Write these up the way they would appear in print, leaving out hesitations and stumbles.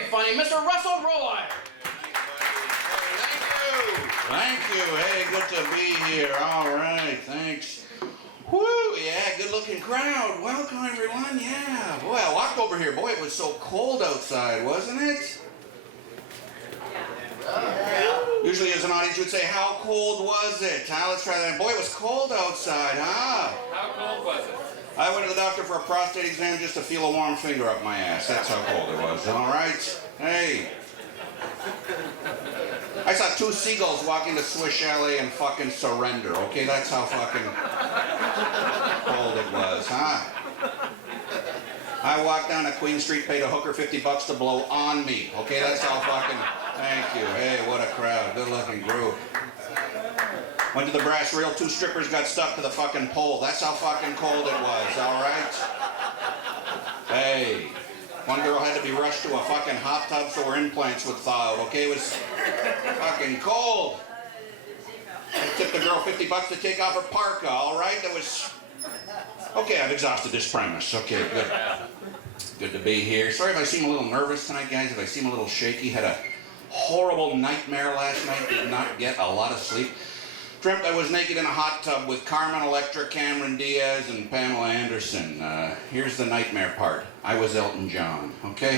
very funny, Mr. Russell Roy. Thank you. Hey, good to be here. All right, thanks. Woo, yeah, good-looking crowd. Welcome, everyone. Yeah. Boy, I walked over here. Boy, it was so cold outside, wasn't it? Usually as an audience, you would say, how cold was it? Let's try that. Boy, it was cold outside, huh? How cold was it? I went to the doctor for a prostate exam just to feel a warm finger up my ass. That's how cold it was. All right? Hey. I saw two seagulls walking to Swiss Chalet and fucking surrender. Okay, that's how fucking cold it was, huh? I walked down to Queen Street, paid a hooker $50 to blow on me. Okay, that's how fucking... Thank you. Hey, what a crowd. Good-looking group. Went to the brass reel. Two strippers got stuck to the fucking pole. That's how fucking cold it was, all right? Hey. One girl had to be rushed to a fucking hot tub so her implants would thaw out. Okay, it was fucking cold. I tipped the girl $50 to take off her parka, all right? That was... Okay, I've exhausted this premise. Okay, good. Good to be here. Sorry if I seem a little nervous tonight, guys. If I seem a little shaky. Had a horrible nightmare last night. Did not get a lot of sleep. Dreamt I was naked in a hot tub with Carmen Electra, Cameron Diaz, and Pamela Anderson. Here's the nightmare part. I was Elton John, okay?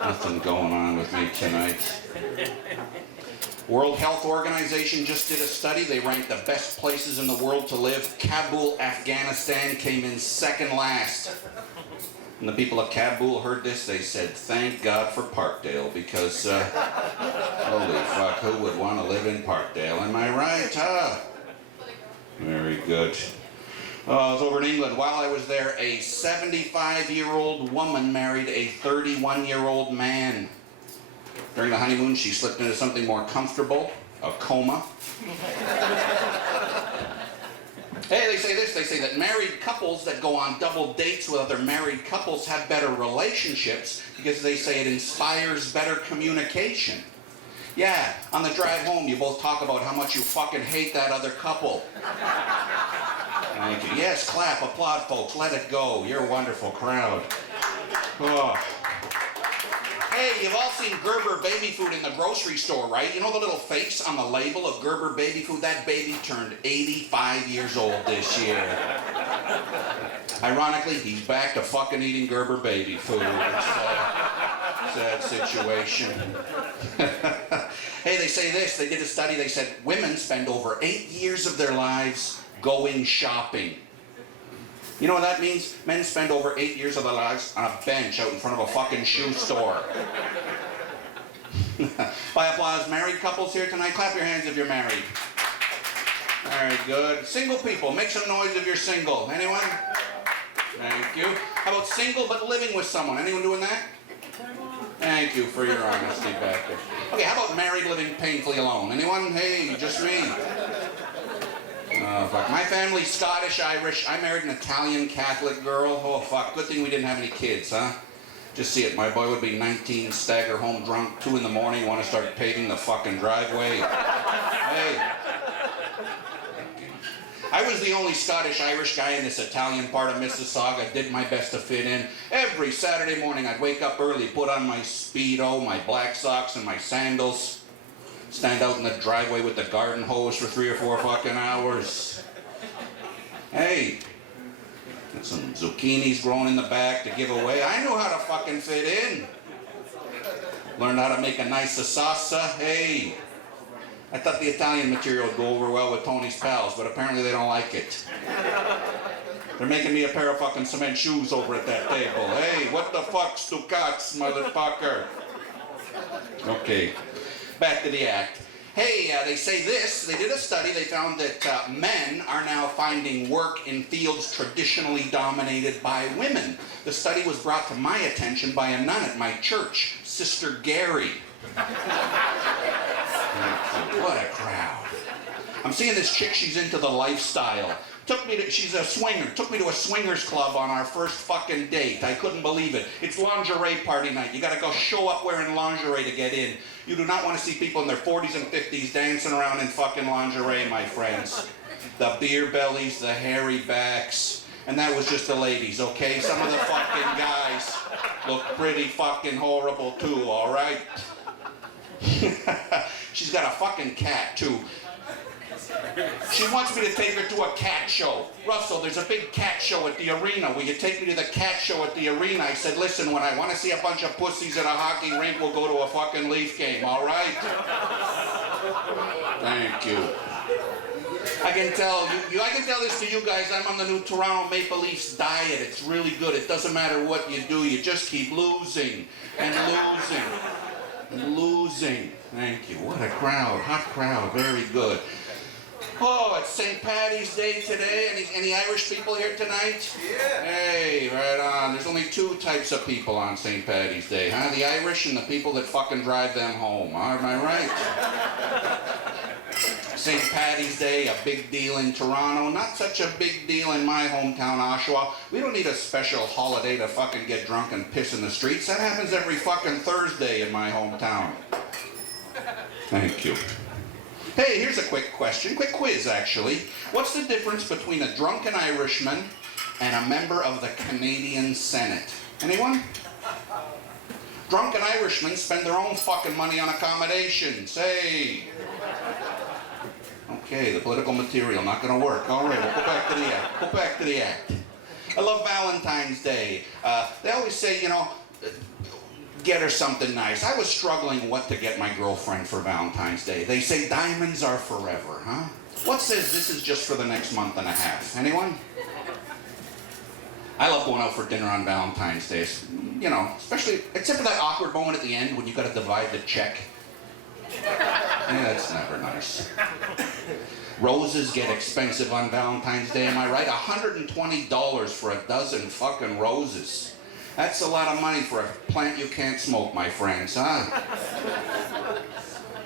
Nothing going on with me tonight. World Health Organization just did a study. They ranked the best places in the world to live. Kabul, Afghanistan came in second last. When the people of Kabul heard this, they said, thank God for Parkdale, because, holy fuck, who would want to live in Parkdale? Am I right, huh? Very good. I was over in England. While I was there, a 75-year-old woman married a 31-year-old man. During the honeymoon, she slipped into something more comfortable, a coma. Hey, they say this, they say that married couples that go on double dates with other married couples have better relationships because they say it inspires better communication. Yeah, on the drive home, you both talk about how much you fucking hate that other couple. Thank you. Yes, clap, applaud, folks. Let it go. You're a wonderful crowd. Oh. Hey, you've all seen Gerber baby food in the grocery store, right? You know the little face on the label of Gerber baby food? That baby turned 85 years old this year. Ironically, he's back to fucking eating Gerber baby food. It's a sad situation. Hey, they say this. They did a study. They said women spend over 8 years of their lives going shopping. You know what that means? Men spend over 8 years of their lives on a bench out in front of a fucking shoe store. By applause, married couples here tonight, clap your hands if you're married. Very good. Single people, make some noise if you're single. Anyone? Thank you. How about single but living with someone? Anyone doing that? Thank you for your honesty back there. Okay, how about married living painfully alone? Anyone? Hey, just me. Oh, fuck. My family's Scottish, Irish. I married an Italian Catholic girl. Oh, fuck. Good thing we didn't have any kids, huh? Just see it. My boy would be 19, stagger home drunk, 2 in the morning, want to start paving the fucking driveway. Hey. I was the only Scottish-Irish guy in this Italian part of Mississauga. Did my best to fit in. Every Saturday morning, I'd wake up early, put on my Speedo, my black socks, and my sandals. Stand out in the driveway with the garden hose for 3 or 4 fucking hours. Hey, got some zucchinis growing in the back to give away. I knew how to fucking fit in. Learned how to make a nice salsa. Hey, I thought the Italian material would go over well with Tony's pals, but apparently they don't like it. They're making me a pair of fucking cement shoes over at that table. Hey, what the fuck, Stucats, motherfucker? Okay. Back to the act. Hey, they say this. They did a study. They found that men are now finding work in fields traditionally dominated by women. The study was brought to my attention by a nun at my church, Sister Gary. What a crowd. I'm seeing this chick. She's into the lifestyle. She's a swinger. Took me to a swingers club on our first fucking date. I couldn't believe it. It's lingerie party night. You gotta go show up wearing lingerie to get in. You do not want to see people in their 40s and 50s dancing around in fucking lingerie, my friends. The beer bellies, the hairy backs. And that was just the ladies, okay? Some of the fucking guys look pretty fucking horrible too, all right? She's got a fucking cat too. She wants me to take her to a cat show. Russell, there's a big cat show at the arena. Will you take me to the cat show at the arena? I said, listen, when I want to see a bunch of pussies at a hockey rink, we'll go to a fucking Leaf game, all right? Thank you. I can tell I can tell this to you guys. I'm on the new Toronto Maple Leafs diet. It's really good. It doesn't matter what you do. You just keep losing and losing and losing. Thank you. What a crowd. Hot crowd. Very good. Oh, it's St. Patty's Day today. Any Irish people here tonight? Yeah. Hey, right on. There's only two types of people on St. Patty's Day, huh? The Irish and the people that fucking drive them home. Am I right? St. Patty's Day, a big deal in Toronto. Not such a big deal in my hometown, Oshawa. We don't need a special holiday to fucking get drunk and piss in the streets. That happens every fucking Thursday in my hometown. Thank you. Hey, here's a quick question, quick quiz actually. What's the difference between a drunken Irishman and a member of the Canadian Senate? Anyone? Drunken Irishmen spend their own fucking money on accommodations. Hey. Okay, the political material not gonna work. All right, we'll go back to the act. Go back to the act. I love Valentine's Day. They always say, you know, get her something nice. I was struggling what to get my girlfriend for Valentine's Day. They say diamonds are forever, huh? What says this is just for the next month and a half? Anyone? I love going out for dinner on Valentine's Day. You know, especially, except for that awkward moment at the end when you gotta divide the check. Yeah, that's never nice. Roses get expensive on Valentine's Day, am I right? $120 for a dozen fucking roses. That's a lot of money for a plant you can't smoke, my friends, huh?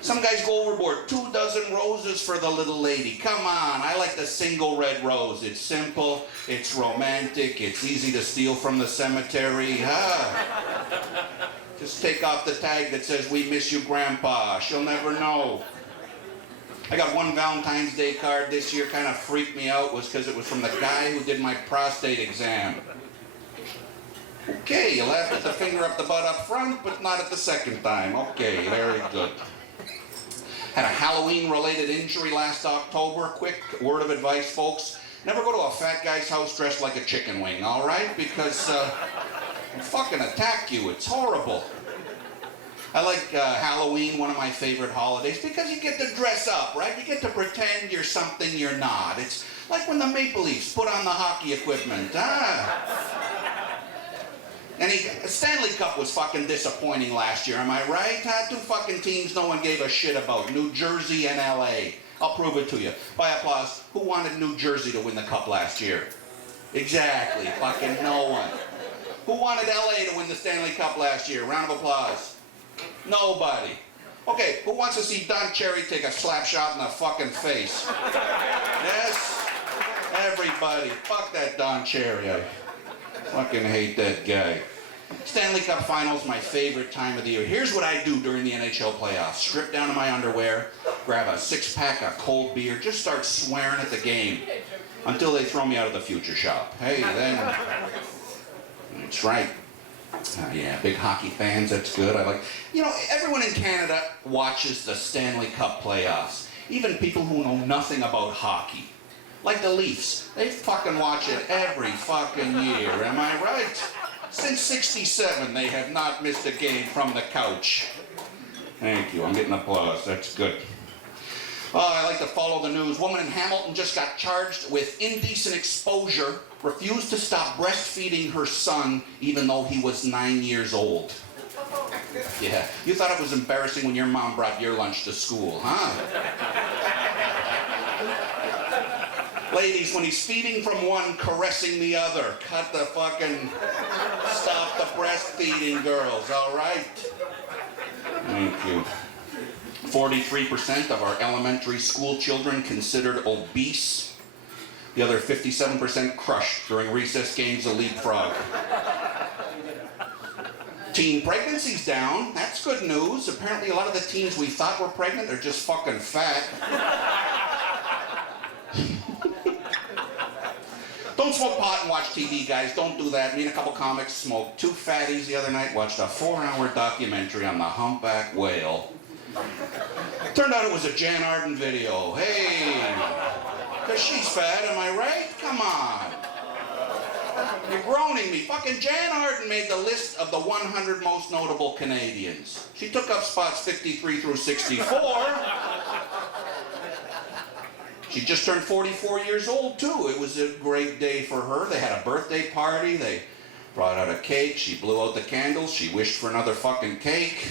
Some guys go overboard. 2 dozen roses for the little lady. Come on, I like the single red rose. It's simple, it's romantic, it's easy to steal from the cemetery, huh? Just take off the tag that says, "We miss you, Grandpa." She'll never know. I got one Valentine's Day card this year, kind of freaked me out, was because it was from the guy who did my prostate exam. Okay, you laughed at the finger up the butt up front, but not at the second time. Okay, very good. Had a Halloween-related injury last October. Quick word of advice, folks. Never go to a fat guy's house dressed like a chicken wing, all right? Because he'll fucking attack you. It's horrible. I like Halloween, one of my favorite holidays, because you get to dress up, right? You get to pretend you're something you're not. It's like when the Maple Leafs put on the hockey equipment. And Stanley Cup was fucking disappointing last year, am I right? Two fucking teams no one gave a shit about, New Jersey and LA. I'll prove it to you. By applause, who wanted New Jersey to win the cup last year? Exactly, fucking no one. Who wanted LA to win the Stanley Cup last year? Round of applause. Nobody. Okay, who wants to see Don Cherry take a slap shot in the fucking face? Yes? Everybody. Fuck that Don Cherry. I fucking hate that guy. Stanley Cup Finals, my favorite time of the year. Here's what I do during the NHL playoffs. Strip down to my underwear, grab a 6-pack of cold beer, just start swearing at the game until they throw me out of the future shop. Hey, then... That's right. Yeah, big hockey fans, that's good. I like... You know, everyone in Canada watches the Stanley Cup playoffs. Even people who know nothing about hockey. Like the Leafs. They fucking watch it every fucking year, am I right? Since '67, they have not missed a game from the couch. Thank you, I'm getting applause, that's good. Oh, I like to follow the news. Woman in Hamilton just got charged with indecent exposure, refused to stop breastfeeding her son even though he was 9 years old. Yeah, you thought it was embarrassing when your mom brought your lunch to school, huh? Ladies, when he's feeding from one, caressing the other. Cut the fucking... Stop the breastfeeding, girls, all right? Thank you. 43% of our elementary school children considered obese. The other 57% crushed during recess games of leapfrog. Teen pregnancy's down. That's good news. Apparently a lot of the teens we thought were pregnant are just fucking fat. Don't Don't smoke pot and watch TV, guys. Don't do that. Me and a couple comics smoked. Two fatties the other night watched a 4-hour documentary on the humpback whale. Turned out it was a Jan Arden video. Hey, because she's fat, am I right? Come on. You're groaning me. Fucking Jan Arden made the list of the 100 most notable Canadians. She took up spots 53 through 64. She just turned 44 years old, too. It was a great day for her. They had a birthday party. They brought out a cake. She blew out the candles. She wished for another fucking cake.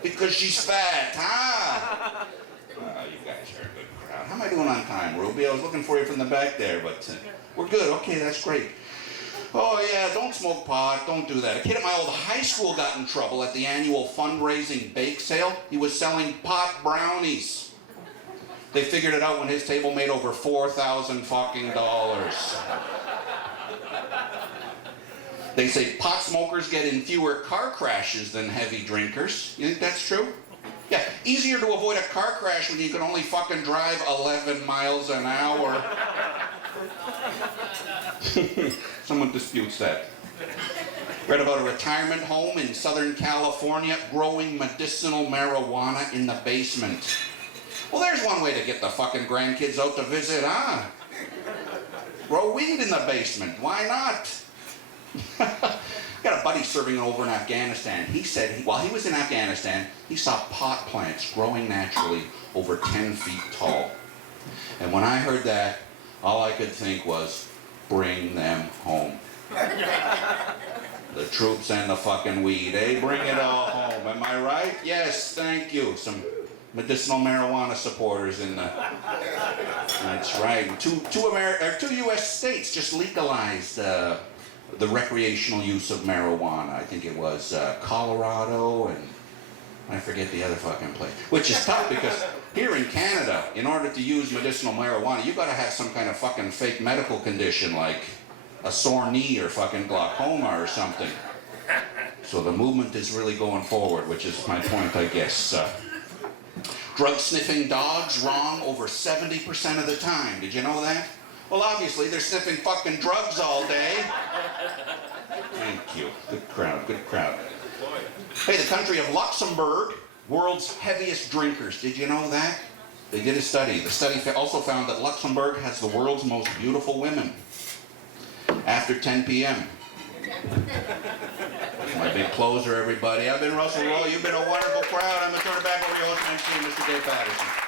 Because she's fat, huh? You guys are a good crowd. How am I doing on time, Ruby? I was looking for you from the back there, but we're good. Okay, that's great. Oh, yeah, don't smoke pot. Don't do that. A kid at my old high school got in trouble at the annual fundraising bake sale. He was selling pot brownies. They figured it out when his table made over $4,000 fucking dollars. They say pot smokers get in fewer car crashes than heavy drinkers. You think that's true? Yeah, easier to avoid a car crash when you can only fucking drive 11 miles an hour. Someone disputes that. Read about a retirement home in Southern California growing medicinal marijuana in the basement. Well, there's one way to get the fucking grandkids out to visit, huh? Grow weed in the basement. Why not? Got a buddy serving over in Afghanistan. He said while he was in Afghanistan, he saw pot plants growing naturally over 10 feet tall. And when I heard that, all I could think was, bring them home. The troops and the fucking weed, eh? Bring it all home. Am I right? Yes, thank you. Some medicinal marijuana supporters in the... That's right. Two U.S. states just legalized the recreational use of marijuana. I think it was Colorado and I forget the other fucking place. Which is tough because here in Canada, in order to use medicinal marijuana, you gotta have some kind of fucking fake medical condition like a sore knee or fucking glaucoma or something. So the movement is really going forward, which is my point, I guess. Drug-sniffing dogs wrong over 70% of the time. Did you know that? Well, obviously, they're sniffing fucking drugs all day. Thank you. Good crowd, good crowd. Hey, the country of Luxembourg, world's heaviest drinkers. Did you know that? They did a study. The study also found that Luxembourg has the world's most beautiful women. After 10 p.m. My big closer, everybody. I've been Russell Rowe. You've been a wonderful crowd. I'm going to turn it back over to your host, MC, Mr. St. Patricks.